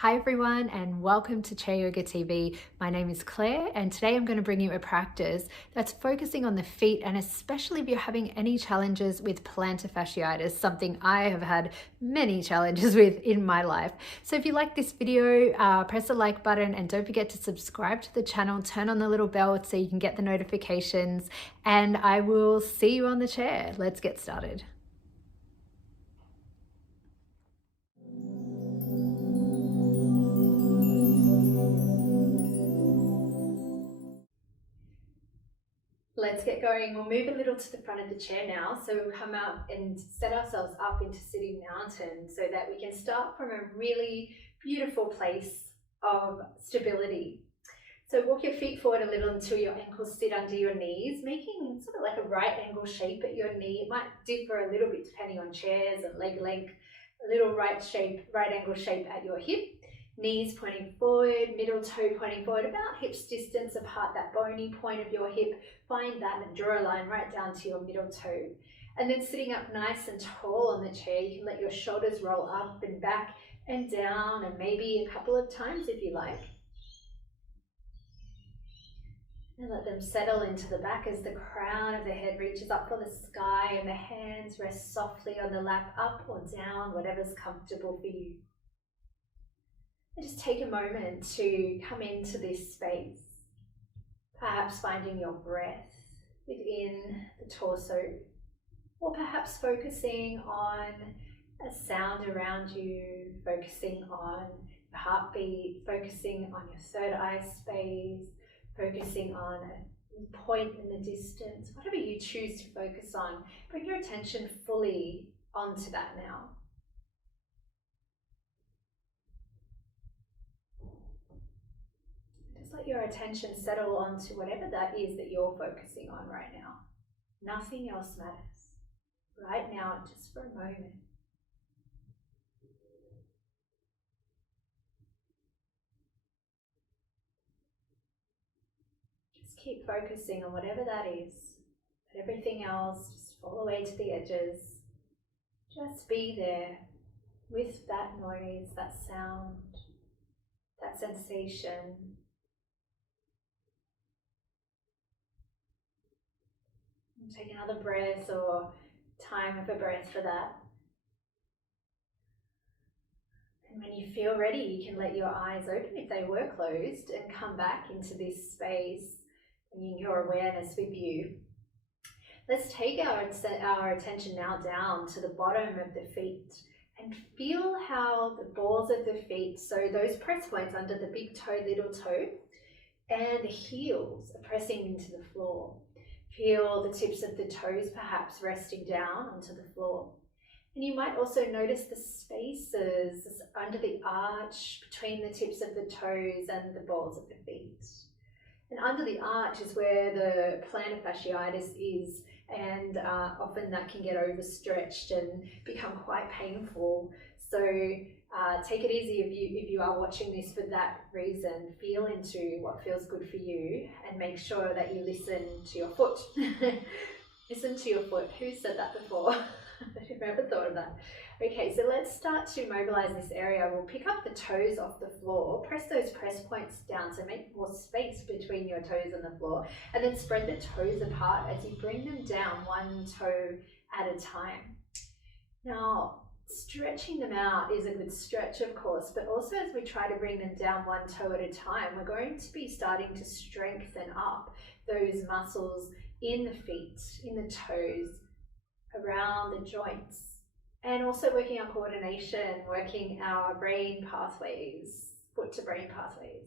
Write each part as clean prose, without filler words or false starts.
Hi everyone and welcome to Chair Yoga TV. My name is Claire and today I'm going to bring you a practice that's focusing on the feet, and especially if you're having any challenges with plantar fasciitis, something I have had many challenges with in my life. So if you like this video, press the like button and don't forget to subscribe to the channel, turn on the little bell so you can get the notifications, and I will see you on the chair. Let's get started. Let's get going. We'll move a little to the front of the chair now. So we'll come out and set ourselves up into sitting mountain so that we can start from a really beautiful place of stability. So walk your feet forward a little until your ankles sit under your knees, making sort of like a right angle shape at your knee. It might differ a little bit depending on chairs and leg length. A little right angle shape at your hip. Knees pointing forward, middle toe pointing forward, about hips distance apart, that bony point of your hip. Find that and draw a line right down to your middle toe. And then sitting up nice and tall on the chair, you can let your shoulders roll up and back and down, and maybe a couple of times if you like. And let them settle into the back as the crown of the head reaches up for the sky and the hands rest softly on the lap, up or down, whatever's comfortable for you. And just take a moment to come into this space, perhaps finding your breath within the torso, or perhaps focusing on a sound around you, focusing on your heartbeat, focusing on your third eye space, focusing on a point in the distance, whatever you choose to focus on. Bring your attention fully onto that now. Just let your attention settle onto whatever that is that you're focusing on right now. Nothing else matters. Right now, just for a moment. Just keep focusing on whatever that is. Let everything else just fall away to the edges. Just be there with that noise, that sound, that sensation. And take another breath or time of a breath for that. And when you feel ready, you can let your eyes open if they were closed and come back into this space, bringing your awareness with you. Let's take our attention now down to the bottom of the feet and feel how the balls of the feet, so those press points under the big toe, little toe, and the heels are pressing into the floor. Feel the tips of the toes perhaps resting down onto the floor. And you might also notice the spaces under the arch between the tips of the toes and the balls of the feet. And under the arch is where the plantar fasciitis is, and often that can get overstretched and become quite painful. So take it easy if you are watching this for that reason. Feel into what feels good for you and make sure that you listen to your foot. Listen to your foot. Who said that before? I've never thought of that. Okay, so let's start to mobilize this area. We'll pick up the toes off the floor, press those press points down to make more space between your toes and the floor, and then spread the toes apart as you bring them down one toe at a time. Now, stretching them out is a good stretch, of course, but also as we try to bring them down one toe at a time, we're going to be starting to strengthen up those muscles in the feet, in the toes, around the joints, and also working our coordination, working our brain pathways, foot to brain pathways.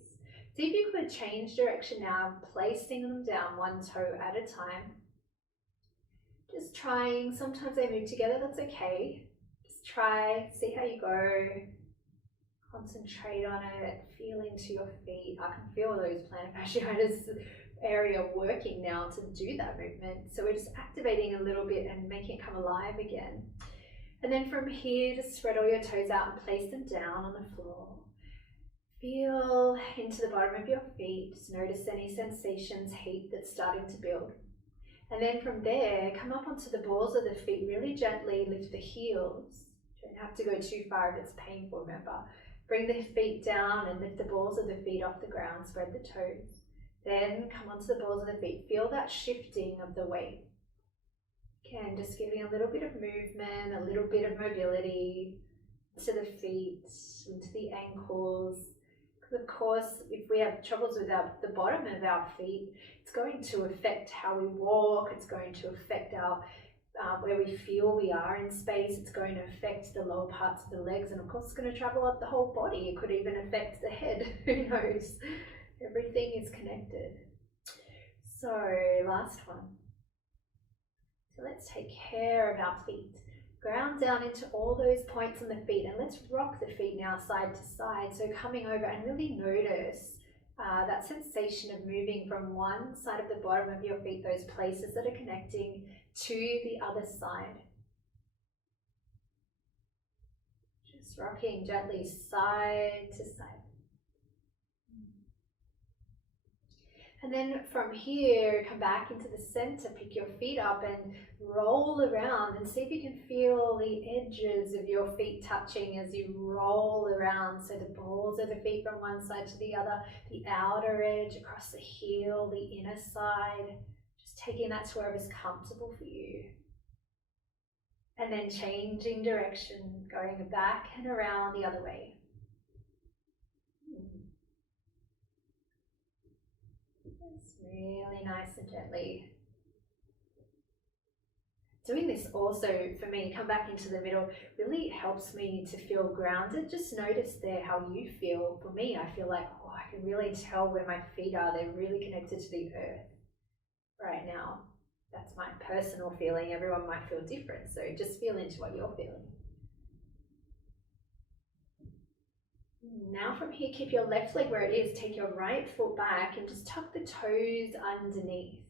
See if you could change direction now, placing them down one toe at a time. Just trying, sometimes they move together, that's okay. Just try, see how you go. Concentrate on it, feel into your feet. I can feel those plantar fasciitis area working now to do that movement. So we're just activating a little bit and making it come alive again. And then from here, just spread all your toes out and place them down on the floor. Feel into the bottom of your feet. Just notice any sensations, heat that's starting to build. And then from there, come up onto the balls of the feet, really gently lift the heels. You don't have to go too far if it's painful, remember. Bring the feet down and lift the balls of the feet off the ground, spread the toes. Then come onto the balls of the feet. Feel that shifting of the weight. Again, just giving a little bit of movement, a little bit of mobility to the feet, into the ankles. Because of course, if we have troubles with the bottom of our feet, it's going to affect how we walk, it's going to affect our where we feel we are in space, it's going to affect the lower parts of the legs, and of course it's going to travel up the whole body. It could even affect the head, who knows? Everything is connected. So last one. So let's take care of our feet. Ground down into all those points on the feet, and let's rock the feet now side to side. So coming over and really notice that sensation of moving from one side of the bottom of your feet, those places that are connecting, to the other side. Just rocking gently side to side. And then from here, come back into the center, pick your feet up and roll around, and see if you can feel the edges of your feet touching as you roll around. So the balls of the feet from one side to the other, the outer edge across the heel, the inner side, just taking that to wherever's comfortable for you. And then changing direction, going back and around the other way. It's really nice and gently. Doing this also, for me, come back into the middle, really helps me to feel grounded. Just notice there how you feel. For me, I feel like, oh, I can really tell where my feet are. They're really connected to the earth right now. That's my personal feeling. Everyone might feel different, so just feel into what you're feeling. Now from here, keep your left leg where it is. Take your right foot back and just tuck the toes underneath.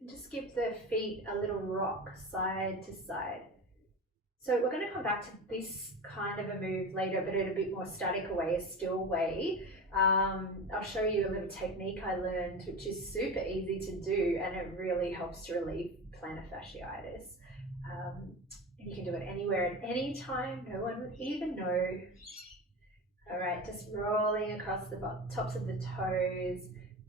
And just give the feet a little rock side to side. So we're going to come back to this kind of a move later, but in a bit more static way, a still way. I'll show you a little technique I learned, which is super easy to do, and it really helps to relieve plantar fasciitis. And you can do it anywhere at any time. No one would even know. All right, just rolling across the tops of the toes,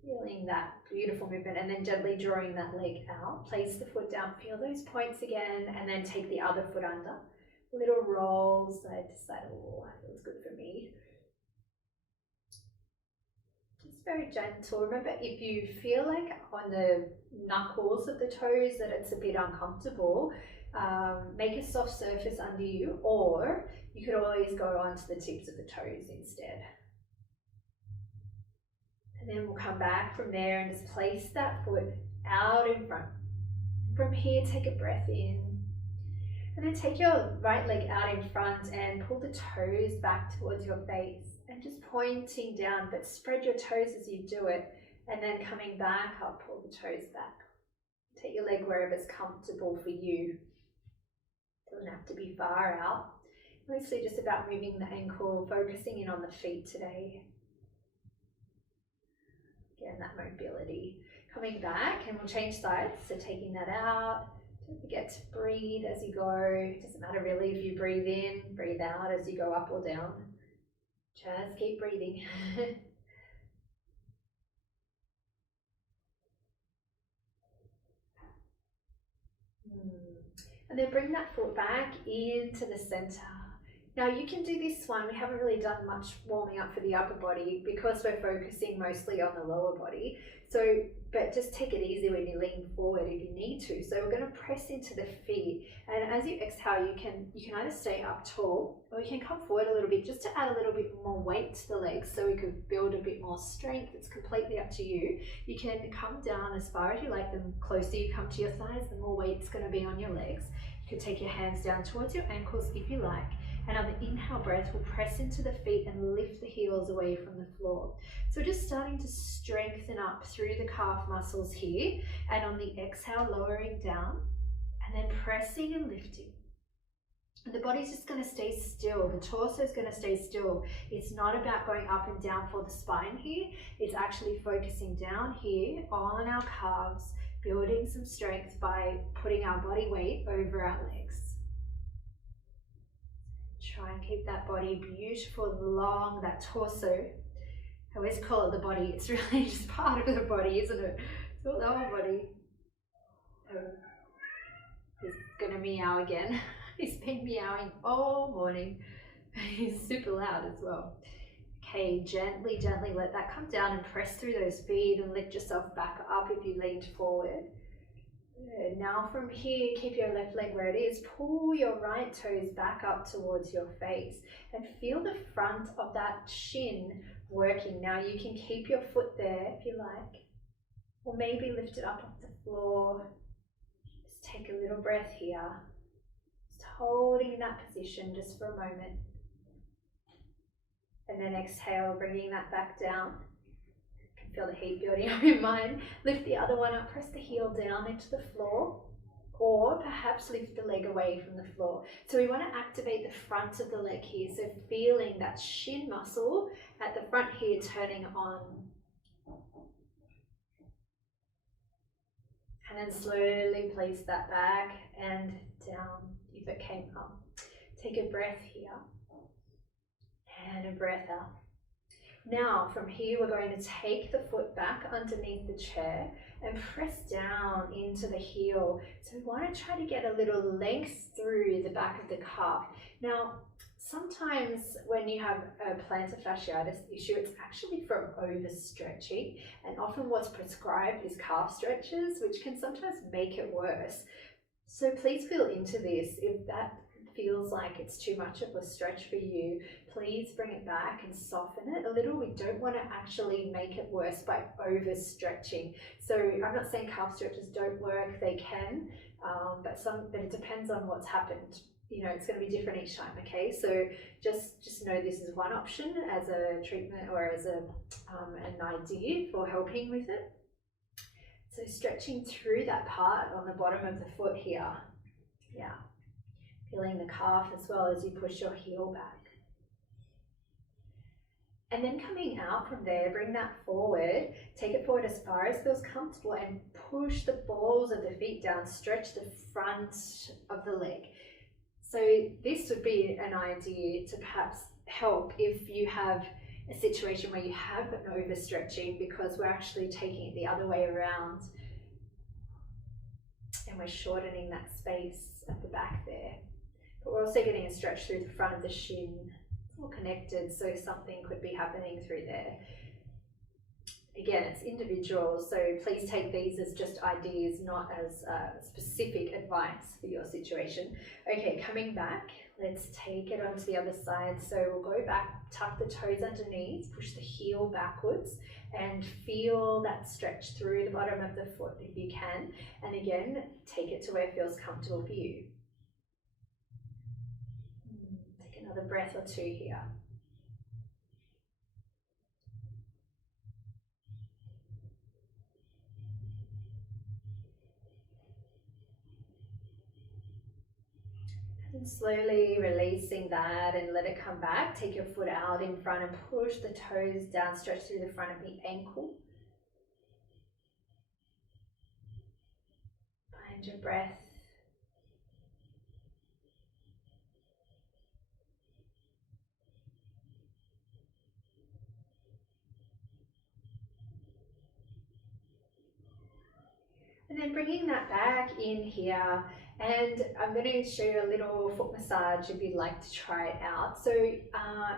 feeling that beautiful movement, and then gently drawing that leg out. Place the foot down, feel those points again, and then take the other foot under. Little roll side to side. Oh, that feels good for me. Just very gentle. Remember, if you feel like on the knuckles of the toes that it's a bit uncomfortable, make a soft surface under you, or you could always go onto the tips of the toes instead. And then we'll come back from there and just place that foot out in front. From here, take a breath in. And then take your right leg out in front and pull the toes back towards your face. And just pointing down, but spread your toes as you do it. And then coming back up, pull the toes back. Take your leg wherever it's comfortable for you. Doesn't have to be far out. Mostly just about moving the ankle, focusing in on the feet today. Again, that mobility. Coming back, and we'll change sides, so taking that out. Don't forget to breathe as you go. It doesn't matter really if you breathe in, breathe out as you go up or down. Just keep breathing. And then bring that foot back into the center. Now you can do this one. We haven't really done much warming up for the upper body because we're focusing mostly on the lower body. So, but just take it easy when you lean forward if you need to. So we're going to press into the feet, and as you exhale, you can either stay up tall or you can come forward a little bit just to add a little bit more weight to the legs so we could build a bit more strength. It's completely up to you. You can come down as far as you like. The closer you come to your thighs, the more weight's going to be on your legs. You can take your hands down towards your ankles if you like. And on the inhale breath, we'll press into the feet and lift the heels away from the floor. So just starting to strengthen up through the calf muscles here. And on the exhale, lowering down and then pressing and lifting. And the body's just going to stay still. The torso is going to stay still. It's not about going up and down for the spine here. It's actually focusing down here on our calves, building some strength by putting our body weight over our legs. Try and keep that body beautiful, long, that torso. I always call it the body. It's really just part of the body, isn't it? It's not the whole body. He's gonna meow again. He's been meowing all morning. He's super loud as well. Okay, gently, gently let that come down and press through those feet and lift yourself back up if you leaned forward. Good. Now from here, keep your left leg where it is. Pull your right toes back up towards your face and feel the front of that shin working. Now you can keep your foot there if you like, or maybe lift it up off the floor. Just take a little breath here. Just holding that position just for a moment. And then exhale, bringing that back down. You can feel the heat building up in mind. Lift the other one up, press the heel down into the floor, or perhaps lift the leg away from the floor. So we want to activate the front of the leg here. So feeling that shin muscle at the front here turning on. And then slowly place that back and down if it came up. Take a breath here. And a breath out. Now from here we're going to take the foot back underneath the chair and press down into the heel. So we want to try to get a little length through the back of the calf. Now sometimes when you have a plantar fasciitis issue, it's actually from overstretching, and often what's prescribed is calf stretches, which can sometimes make it worse. So please feel into this. If that feels like it's too much of a stretch for you, please bring it back and soften it a little. We don't want to actually make it worse by overstretching. So I'm not saying calf stretches don't work, they can, but it depends on what's happened. You know, it's going to be different each time, okay? So just know this is one option as a treatment or as an idea for helping with it. So stretching through that part on the bottom of the foot here. Yeah. Feeling the calf as well as you push your heel back. And then coming out from there, bring that forward, take it forward as far as feels comfortable and push the balls of the feet down, stretch the front of the leg. So this would be an idea to perhaps help if you have a situation where you have an overstretching, because we're actually taking it the other way around and we're shortening that space at the back there. But we're also getting a stretch through the front of the shin. It's all connected, so something could be happening through there. Again, it's individual, so please take these as just ideas, not as specific advice for your situation. Okay, coming back, let's take it onto the other side. So we'll go back, tuck the toes underneath, push the heel backwards, and feel that stretch through the bottom of the foot if you can. And again, take it to where it feels comfortable for you. Take another breath or two here. And slowly releasing that and let it come back. Take your foot out in front and push the toes down, stretch through the front of the ankle. Find your breath. And then bringing that back in here, and I'm going to show you a little foot massage if you'd like to try it out. So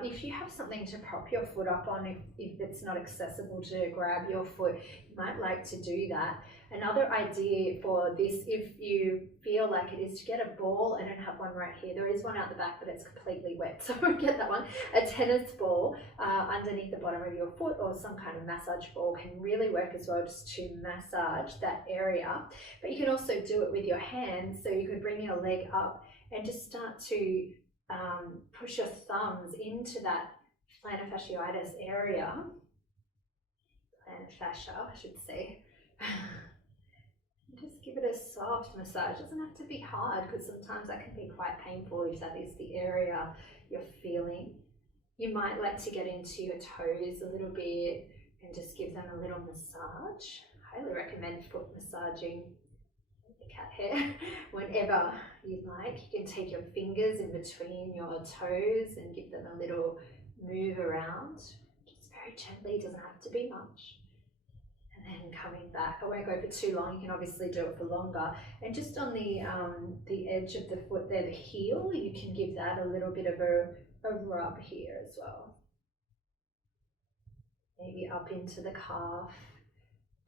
if you have something to prop your foot up on, if it's not accessible to grab your foot, you might like to do that. Another idea for this, if you feel like it, is to get a ball. I don't have one right here. There is one out the back, but it's completely wet, so I won't get that one. A tennis ball underneath the bottom of your foot, or some kind of massage ball, can really work as well, just to massage that area. But you can also do it with your hands. So you could bring your leg up and just start to push your thumbs into that plantar fasciitis area. Plantar fascia, I should say. Just give it a soft massage. It doesn't have to be hard, because sometimes that can be quite painful if that is the area you're feeling. You might like to get into your toes a little bit and just give them a little massage. I highly recommend foot massaging. cat hair, whenever you like. You can take your fingers in between your toes and give them a little move around, just very gently, doesn't have to be much. And then coming back, I won't go for too long, you can obviously do it for longer. And just on the edge of the foot there, the heel, you can give that a little bit of a rub here as well. Maybe up into the calf,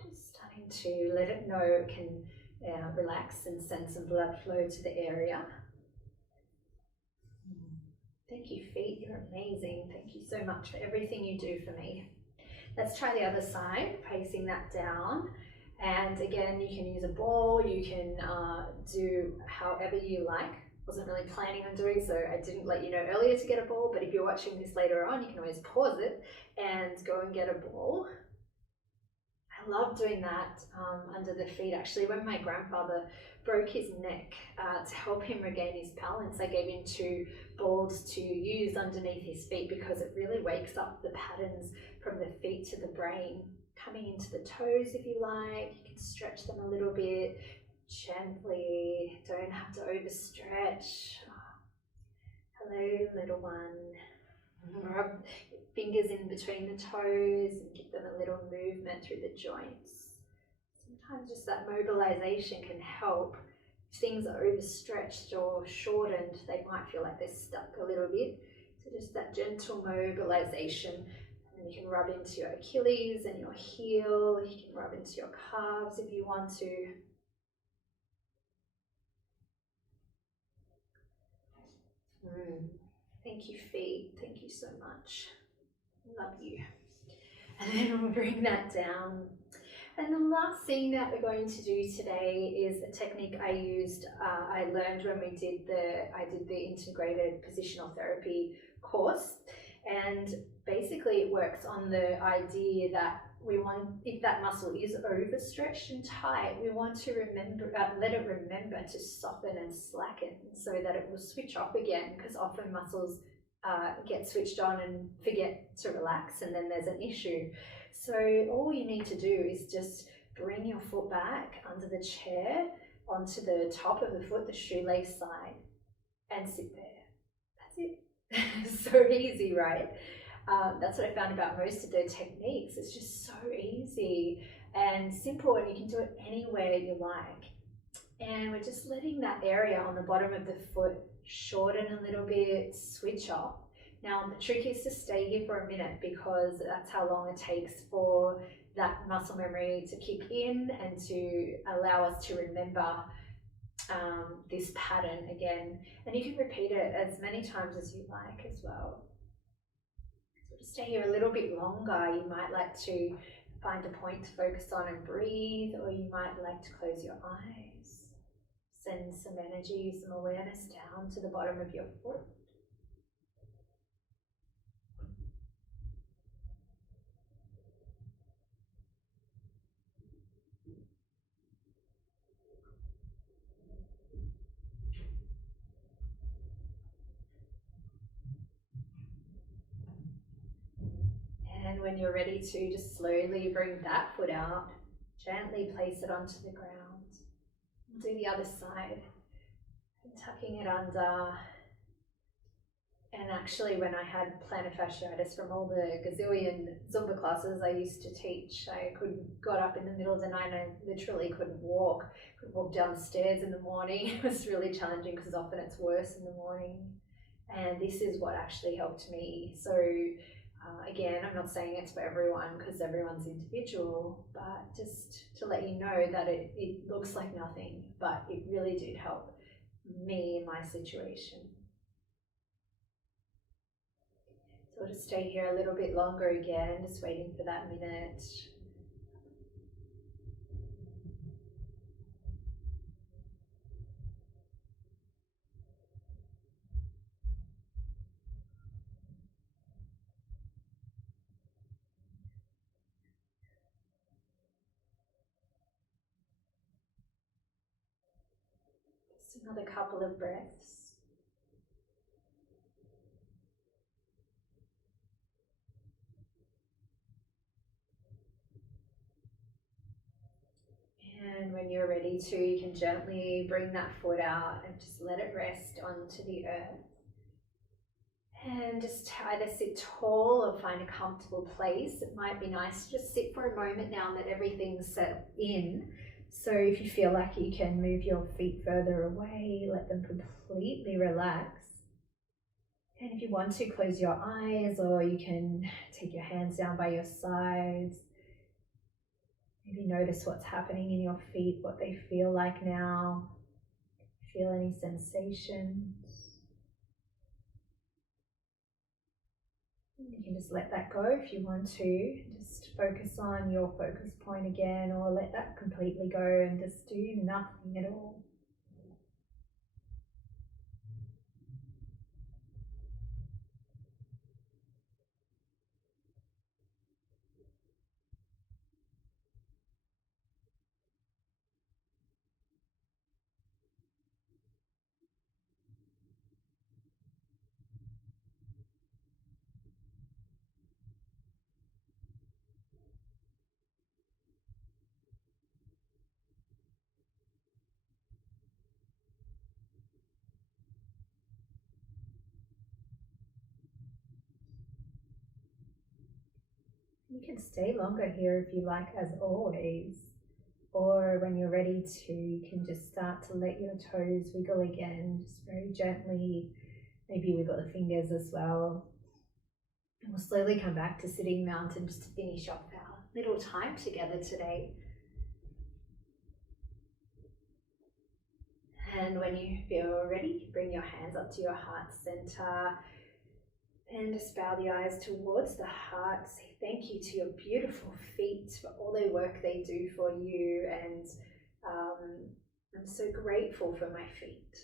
just starting to let it know it can relax and send some blood flow to the area. Thank you, feet, you're amazing. Thank you so much for everything you do for me. Let's try the other side, placing that down. And again, you can use a ball, you can do however you like. Wasn't really planning on doing so, I didn't let you know earlier to get a ball, but if you're watching this later on, you can always pause it and go and get a ball. I love doing that under the feet. Actually, when my grandfather broke his neck, to help him regain his balance, I gave him 2 balls to use underneath his feet because it really wakes up the patterns from the feet to the brain. Coming into the toes if you like, you can stretch them a little bit gently, don't have to overstretch. Hello, little one. Rub your fingers in between the toes and give them a little movement through the joints. Sometimes just that mobilization can help. If things are overstretched or shortened, they might feel like they're stuck a little bit. So just that gentle mobilization. And you can rub into your Achilles and your heel. You can rub into your calves if you want to. Thank you, feet. Thank you so much. Love you. And then we'll bring that down. And the last thing that we're going to do today is a technique I used, I learned when I did the integrated positional therapy course. And basically it works on the idea that we want, if that muscle is overstretched and tight, we want to remember, let it remember to soften and slacken so that it will switch off again, because often muscles get switched on and forget to relax, and then there's an issue. So all you need to do is just bring your foot back under the chair onto the top of the foot, the shoelace side, and sit there. That's it. So easy, right? That's what I found about most of their techniques. It's just so easy and simple, and you can do it anywhere you like. And we're just letting that area on the bottom of the foot shorten a little bit, switch off. Now the trick is to stay here for a minute, because that's how long it takes for that muscle memory to kick in and to allow us to remember this pattern again. And you can repeat it as many times as you like as well. So to stay here a little bit longer, you might like to find a point to focus on and breathe, or you might like to close your eyes. Send some energy, some awareness down to the bottom of your foot. And when you're ready to, just slowly bring that foot out, gently place it onto the ground. Do the other side, and tucking it under. And actually, when I had plantar fasciitis from all the gazillion Zumba classes I used to teach, I got up in the middle of the night and I literally couldn't walk downstairs in the morning. It was really challenging because often it's worse in the morning. And this is what actually helped me. So again, I'm not saying it's for everyone because everyone's individual, but just to let you know that it looks like nothing, but it really did help me in my situation. So we'll just stay here a little bit longer again, just waiting for that minute. Just another couple of breaths. And when you're ready ready to, you can gently bring that foot out and just let it rest onto the earth. And just either sit tall or find a comfortable place. It might be nice to just sit for a moment now and let everything set in. So if you feel like you can move your feet further away, let them completely relax. And if you want to, close your eyes, or you can take your hands down by your sides. Maybe notice what's happening in your feet, what they feel like now. Feel any sensations. You can just let that go if you want to. Just focus on your focus point again, or let that completely go and just do nothing at all. You can stay longer here if you like, as always. Or when you're ready to, you can just start to let your toes wiggle again, just very gently. Maybe wiggle the fingers as well. And we'll slowly come back to sitting mountain just to finish off our little time together today. And when you feel ready, bring your hands up to your heart center and just bow the eyes towards the heart. Say thank you to your beautiful feet for all the work they do for you, and I'm so grateful for my feet.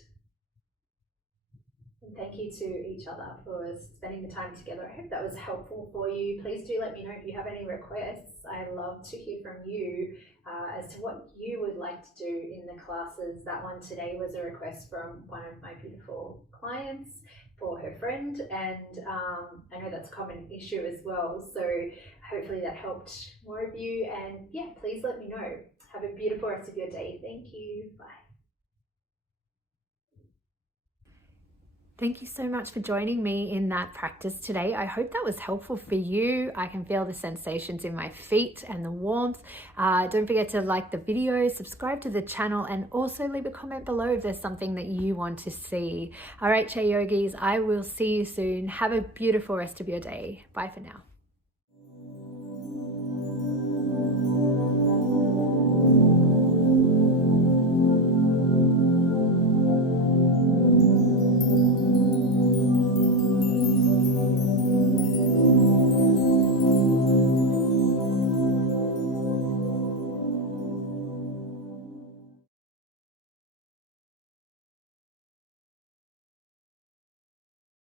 And thank you to each other for spending the time together. I hope that was helpful for you. Please do let me know if you have any requests. I love to hear from you as to what you would like to do in the classes. That one today was a request from one of my beautiful clients for her friend, and I know that's a common issue as well. So hopefully that helped more of you. And yeah, please let me know. Have a beautiful rest of your day. Thank you. Bye. Thank you so much for joining me in that practice today. I hope that was helpful for you. I can feel the sensations in my feet and the warmth. Don't forget to like the video, subscribe to the channel, and also leave a comment below if there's something that you want to see. All right, Che Yogis, I will see you soon. Have a beautiful rest of your day. Bye for now.